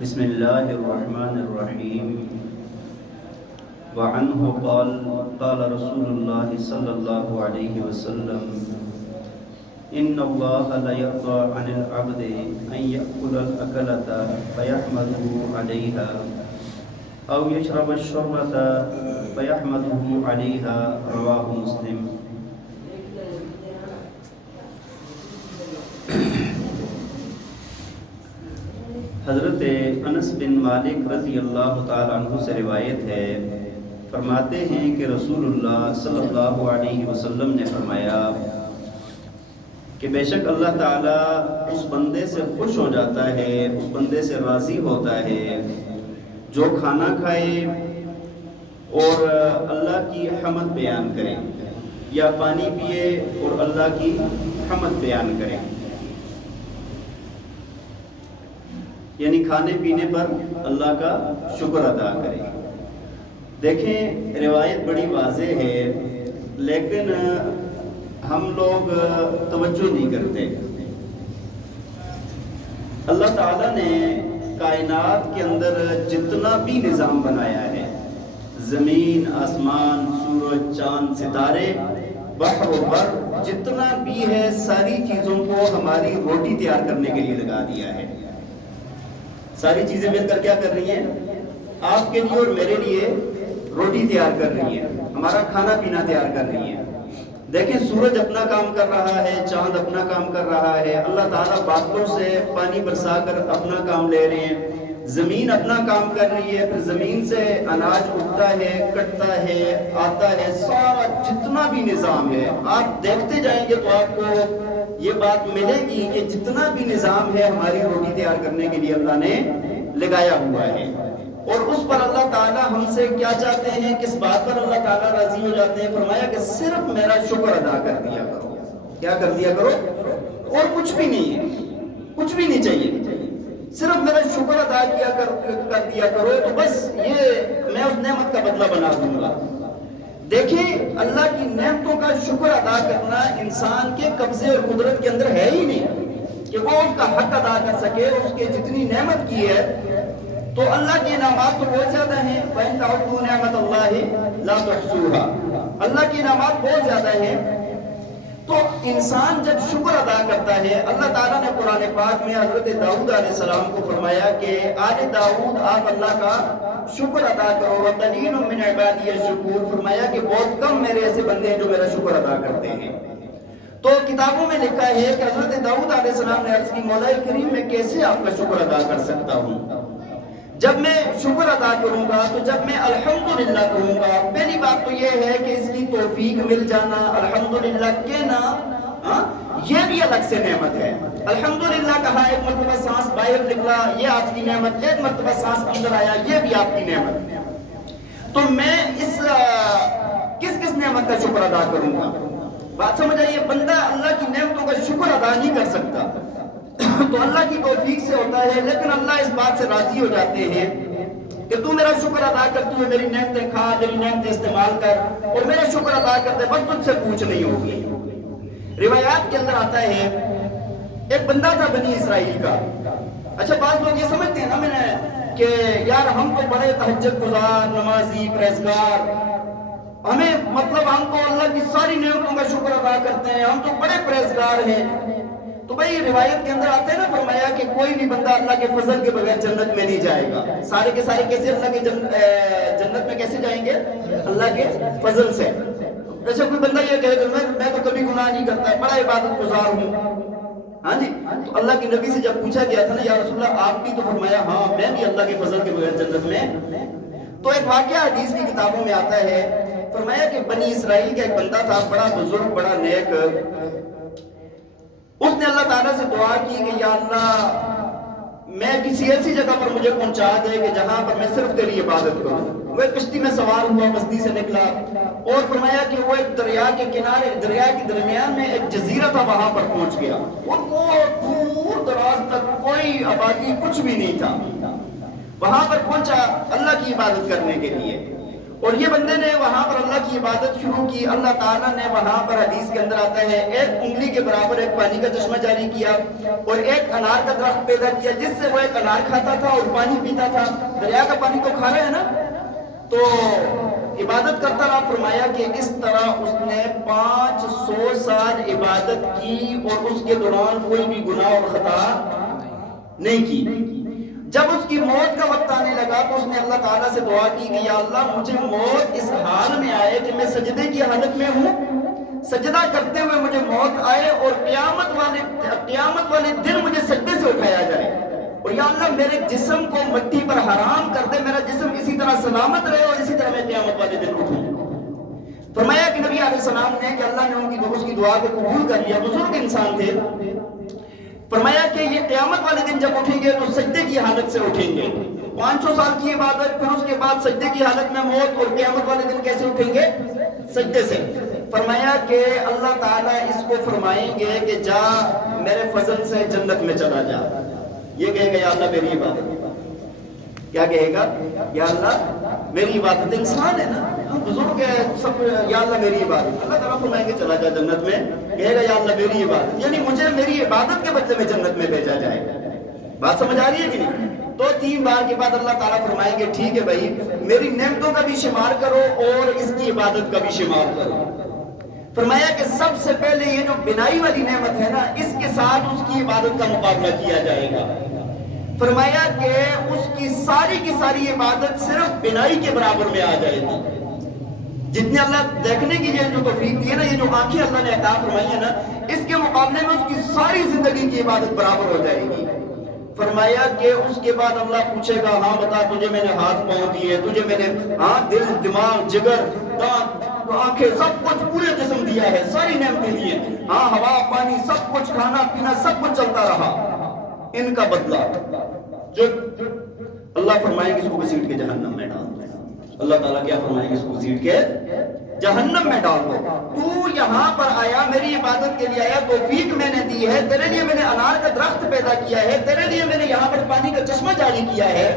بسم اللہ الرحمن الرحیم وعنہ قال قال رسول اللہ صلی اللہ علیہ وسلم ان اللہ لیرضى عن العبد ان یأکل الاکلۃ فیحمده علیہا او یشرب الشربۃ فیحمده علیہا رواہ مسلم۔ حضرت انس بن مالک رضی اللہ تعالیٰ عنہ سے روایت ہے، فرماتے ہیں کہ رسول اللہ صلی اللہ علیہ وسلم نے فرمایا کہ بے شک اللہ تعالیٰ اس بندے سے خوش ہو جاتا ہے، اس بندے سے راضی ہوتا ہے جو کھانا کھائے اور اللہ کی حمد بیان کرے، یا پانی پیے اور اللہ کی حمد بیان کرے، یعنی کھانے پینے پر اللہ کا شکر ادا کرے۔ دیکھیں روایت بڑی واضح ہے لیکن ہم لوگ توجہ نہیں کرتے۔ اللہ تعالیٰ نے کائنات کے اندر جتنا بھی نظام بنایا ہے، زمین، آسمان، سورج، چاند، ستارے، بحر و بر، جتنا بھی ہے ساری چیزوں کو ہماری روٹی تیار کرنے کے لیے لگا دیا ہے۔ ساری چیزیں مل کر کیا کر رہی ہیں؟ آپ کے لیے اور میرے لیے روٹی تیار کر رہی ہیں، ہمارا کھانا پینا تیار کر رہی ہیں۔ دیکھیں سورج اپنا کام کر رہا ہے، چاند اپنا کام کر رہا ہے، اللہ تعالیٰ بادلوں سے پانی برسا کر اپنا کام لے رہے ہیں، زمین اپنا کام کر رہی ہے، پھر زمین سے اناج اگتا ہے، کٹتا ہے، آتا ہے، سارا جتنا بھی نظام ہے آپ دیکھتے جائیں گے تو آپ کو یہ بات ملے گی کہ جتنا بھی نظام ہے ہماری روٹی تیار کرنے کے لیے اللہ نے لگایا ہوا ہے۔ اور اس پر اللہ تعالیٰ ہم سے کیا چاہتے ہیں، کس بات پر اللہ تعالیٰ راضی ہو جاتے ہیں؟ فرمایا کہ صرف میرا شکر ادا کر دیا کرو۔ کیا کر دیا کرو؟ اور کچھ بھی نہیں ہے، کچھ بھی نہیں چاہیے، صرف میرا شکر ادا کر دیا کرو تو بس یہ میں اس نعمت کا بدلہ بنا دوں گا۔ دیکھیں اللہ کی نعمتوں کا شکر ادا کرنا انسان کے قبضے اور قدرت کے اندر ہے ہی نہیں کہ وہ اس کا حق ادا کر سکے۔ اس کے جتنی نعمت کی ہے تو اللہ کے انعامات تو بہت زیادہ ہیں، وَإِن تَعُدُّوا نِعْمَتَ اللَّهِ لَا تُحْصُوهَا، اللہ کے انعامات بہت زیادہ ہیں۔ تو انسان جب شکر ادا کرتا ہے، اللہ تعالیٰ نے قرآن پاک میں حضرت داؤد علیہ السلام کو فرمایا کہ آل داؤد آپ اللہ کا شکر ادا کرو، وَقَلِيلٌ مِّنْ عِبَادِيَ الشَّكُورُ، فرمایا کہ بہت کم میرے ایسے بندے ہیں جو میرا شکر ادا کرتے ہیں۔ تو کتابوں میں لکھا ہے کہ حضرت داؤد علیہ السلام نے عرض کی مولا کریم میں کیسے آپ کا شکر ادا کر سکتا ہوں؟ جب میں شکر ادا کروں گا تو جب میں الحمدللہ کہوں گا، پہلی بات تو یہ ہے کہ اس کی توفیق مل جانا، الحمدللہ کہنا، یہ بھی الگ سے نعمت ہے۔ الحمدللہ کہا، ایک مرتبہ سانس باہر نکلا، یہ آپ کی نعمت، ایک مرتبہ سانس اندر آیا، یہ بھی آپ کی نعمت۔ تو میں اس کس نعمت کا شکر ادا کروں گا؟ بات سمجھ آئیے، بندہ اللہ کی نعمتوں کا شکر ادا نہیں کر سکتا تو اللہ کی توفیق سے ہوتا ہے، لیکن اللہ اس بات سے راضی ہو جاتے ہیں کہ تو میرا شکر ادا کر، تو میری نعمتیں کھا، میری نعمتیں استعمال کر اور میرا شکر ادا کر دے، بس تجھ سے پوچھ نہیں ہوگی۔ روایات کے اندر آتا ہے ایک بندہ تھا بنی اسرائیل کا۔ اچھا بعض لوگ یہ سمجھتے ہیں نا میں نے کہ یار ہم تو بڑے تہجد گزار، نمازی، پرہیزگار، ہمیں مطلب ہم تو اللہ کی ساری نعمتوں کا شکر ادا کرتے ہیں، ہم تو بڑے پرہیزگار ہیں۔ تو بھائی روایت کے اندر آتے ہیں نا، فرمایا کہ کوئی بھی بندہ اللہ کے فضل کے بغیر جنت میں نہیں جائے گا۔ سارے کے سارے کیسے اللہ کے جنت میں کیسے جائیں گے؟ اللہ کے فضل سے۔ ایسا کوئی بندہ یہ کہے کہ میں تو کبھی گناہ نہیں کرتا، بڑا عبادت گزار ہوں، ہاں جی، تو اللہ کے نبی سے جب پوچھا گیا تھا نا یا رسول اللہ آپ بھی، تو فرمایا ہاں میں بھی اللہ کے فضل کے بغیر جنت میں۔ تو ایک واقعہ حدیث کی کتابوں میں آتا ہے، فرمایا کہ بنی اسرائیل کا ایک بندہ تھا، بڑا بزرگ، بڑا نیک۔ اس نے اللہ تعالیٰ سے دعا کی کہ یا اللہ میں کسی ایسی جگہ پر مجھے پہنچا دے کہ جہاں پر میں صرف تیری عبادت کروں۔ وہ ایک کشتی میں سوار ہوا، بستی سے نکلا اور فرمایا کہ وہ ایک دریا کے کنارے، دریا کے درمیان میں ایک جزیرہ تھا، وہاں پر پہنچ گیا اور بہت دور دراز تک کوئی آبادی، کچھ بھی نہیں تھا۔ وہاں پر پہنچا اللہ کی عبادت کرنے کے لیے، اور یہ بندے نے وہاں پر اللہ کی عبادت شروع کی. اللہ تعالیٰ نے وہاں پر حدیث کے اندر آتا ہے ایک انگلی کے برابر ایک پانی کا چشمہ جاری کیا اور ایک انار کا درخت پیدا کیا جس سے وہ ایک انار کھاتا تھا اور پانی پیتا تھا. دریا کا پانی تو کھا رہے ہیں نا, تو عبادت کرتا رہا. فرمایا کہ اس طرح اس نے 500 سال عبادت کی اور اس کے دوران کوئی بھی گناہ اور خطا نہیں کی. جب اس کی موت کا وقت آنے لگا تو اس نے اللہ تعالیٰ سے دعا کی کہ یا اللہ مجھے موت اس حال میں آئے کہ میں سجدے کی حالت میں ہوں, سجدہ کرتے ہوئے مجھے موت آئے اور قیامت والے دن مجھے سجدے سے اٹھایا جائے. اور یا اللہ میرے جسم کو مٹی پر حرام کر دے, میرا جسم اسی طرح سلامت رہے اور اسی طرح میں قیامت والے دن اٹھوں. فرمایا کہ نبی علیہ السلام نے کہ اللہ نے اس کی دعا کو قبول کر لیا. بزرگ انسان تھے. فرمایا کہ یہ قیامت والے دن جب اٹھیں گے تو سجدے کی حالت سے اٹھیں گے. 500 سال کی عبادت, پھر اس کے بعد سجدے کی حالت میں موت, اور قیامت والے دن کیسے اٹھیں گے؟ سجدے سے. فرمایا کہ اللہ تعالیٰ اس کو فرمائیں گے کہ جا میرے فضل سے جنت میں چلا جا. یہ کہے گا یا اللہ میری عبادت. کیا کہے گا؟ یا اللہ میری عبادت. انسان ہے نا, ہم بزرگ ہیں سب, یا اللہ میری عبادت. اللہ تعالیٰ فرمائیں گے چلا جا جنت میں. کہے گا یا اللہ میری عبادت, یعنی مجھے میری عبادت کے بدلے میں جنت میں بھیجا جائے. بات سمجھ آ رہی ہے کہ نہیں؟ تو 3 بار کے بعد اللہ تعالیٰ فرمائیں گے ٹھیک ہے بھائی میری نعمتوں کا بھی شمار کرو اور اس کی عبادت کا بھی شمار کرو. فرمایا کہ سب سے پہلے یہ جو بنائی والی نعمت ہے نا, اس کے ساتھ اس کی عبادت کا مقابلہ کیا جائے گا. فرمایا کہ اس کی ساری عبادت صرف بنائی کے برابر میں آ جائے گی. جتنے اللہ دیکھنے کی جو توفیق دی ہے نا, یہ جو آنکھیں اللہ نے عطا فرمائی ہے نا, اس کے مقابلے میں اس کی ساری زندگی کی عبادت برابر ہو جائے گی. فرمایا کہ اس کے بعد اللہ پوچھے گا ہاں بتا تجھے میں نے ہاتھ پاؤں دیے, تجھے میں نے دل دماغ جگر دانت آنکھیں سب کچھ پورے جسم دیا ہے, ساری نعمتیں دی ہیں, ہاں ہوا پانی سب کچھ کھانا پینا سب کچھ چلتا رہا. ان کا بدلہ جو اللہ فرمائے گا اس کو گھسیٹ کے جہنم میں ڈال دو. اللہ تعالیٰ کیا فرمائے گا اس کو گھسیٹ کے جہنم میں ڈال دو. تو یہاں پر آیا میری عبادت کے لیے آیا, توفیق میں نے دی ہے, تیرے لیے میں نے انار کا درخت پیدا کیا ہے, تیرے لیے میں نے یہاں پر پانی کا چشمہ جاری کیا ہے,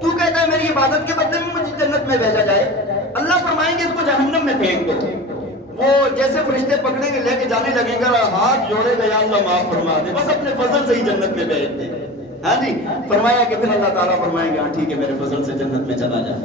تو کہتا ہے میری عبادت کے بدلے میں مجھے جنت میں بھیجا جائے. اللہ فرمائیں گے اس کو جہنم میں پھینک دو. وہ جیسے فرشتے پکڑیں گے لے کے جانے لگیں گے, ہاتھ جوڑے گا یا اللہ معاف فرما دے, بس اپنے فضل سے ہی جنت میں بھیج دے. ہاں جی. فرمایا کہ پھر اللہ تعالیٰ فرمائیں گے ہاں ٹھیک ہے میرے فضل سے جنت میں چلا جا.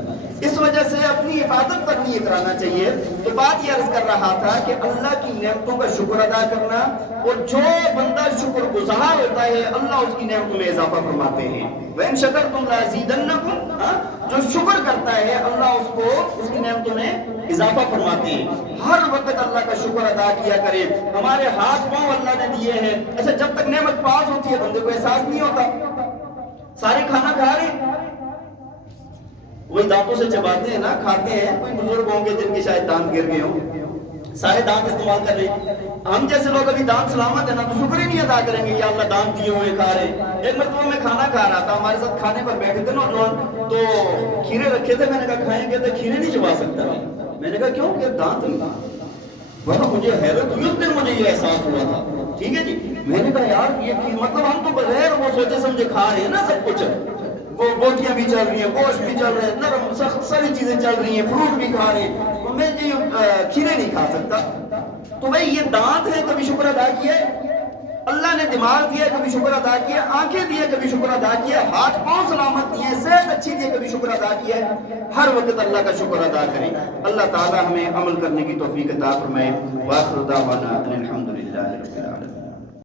اس وجہ سے اپنی عبادت پر نہیں اترانا چاہیے. تو بات یہ عرض کر رہا تھا کہ اللہ کی نعمتوں کا شکر ادا کرنا, اور جو بندہ شکر گزار ہوتا ہے اللہ اس کی نعمتوں میں اضافہ فرماتے ہیں. وَإِن شَكَرْتُمْ لَأَزِيدَنَّكُمْ, جو شکر کرتا ہے اللہ اس کو اس کی نعمتوں میں اضافہ فرماتے ہیں. ہر وقت اللہ کا شکر ادا کیا کرے. ہمارے ہاتھ پاؤں اللہ نے دیے ہیں, اچھا جب تک نعمت پاس ہوتی ہے بندے کو احساس نہیں ہوتا. سارے کھانا کھا رہے ہیں, وہی دانتوں سے چباتے ہیں نا, کھاتے ہیں. کوئی بزرگ ہوں گے جن کے شاید دانت گر گئے ہوں, سارے دانت استعمال کر رہے ہیں. ہم جیسے لوگ ابھی دانت سلامت ہے نا تو شکر ہی نہیں ادا کریں گے یا اللہ دانت دیے ہوئے کھا رہے ہیں. ایک مرتبہ میں کھانا کھا رہا تھا, ہمارے ساتھ کھانے پر بیٹھے تھے نوجوان, تو کھیرے رکھے تھے. میں نے کہا کھائیں گے تو کھیرے نہیں چبا سکتا. میں نے کہا کیوں کہ دانت نہیں. ورنہ مجھے حیرت ہوئی, اس دن مجھے یہ احساس ہوا تھا. ٹھیک ہے جی. میں نے کہا یار یہ مطلب ہم تو بغیر وہ سوچے سمجھے کھا رہے ہیں نا سب کچھ. وہ بوٹیاں بھی چل رہی ہیں, گوشت بھی چل رہے ہیں, نرم سخت ساری چیزیں چل رہی ہیں, فروٹ بھی کھا رہے ہیں. تو میں یہ کھیرے نہیں کھا سکتا. تو بھائی یہ دانت ہے, کبھی شکر ادا کیا ہے. اللہ نے دماغ دیا, کبھی شکر ادا کیا. آنکھیں دیے, کبھی شکر ادا کیا. ہاتھ پاؤں سلامت دیے, صحت اچھی دی, کبھی شکر ادا کیا. ہر وقت اللہ کا شکر ادا کریں. اللہ تعالی ہمیں عمل کرنے کی توفیق عطا فرمائے. وآخر دعوانا